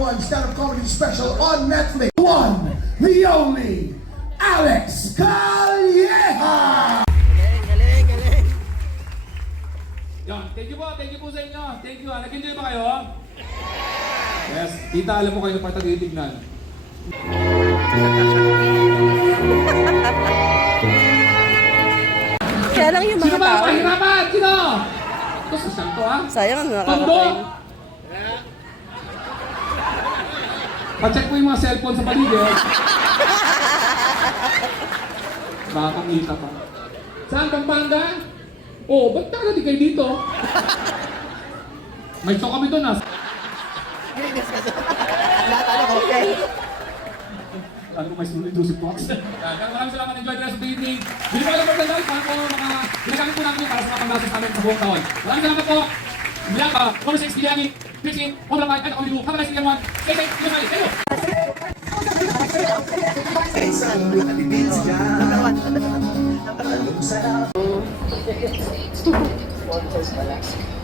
one stand-up comedy special on Netflix. One, the only, Alex Calleja! Galing. Yan, thank you po sa inyo. Thank you. Nag-enjoy ba kayo? Yes, tita, alam mo kayo na parang titignan. Kaya lang yung Sino mga ba? tao. Pahirapan! Sino? Ito sa santo ha? Sayang Tondo! nakakatayin. Pa-check mo yung mga cellphone sa paligid. Nakakangita pa. Saan? Pampanga? Oh, ba't nakalating kayo dito? May show kami doon ha. Ano may sulit-lusip box? Maraming salamat, enjoy the rest of the evening. Bili po kayo ng merchandise para po ginagamit po namin para sa mga panglasos namin sa buong taon. Maraming salamat po. Bilang pa, Thomas X. Biliani, Christine, Obrangay, at Olilu. Have a nice weekend, everyone. Stay safe, stay safe. Thank you.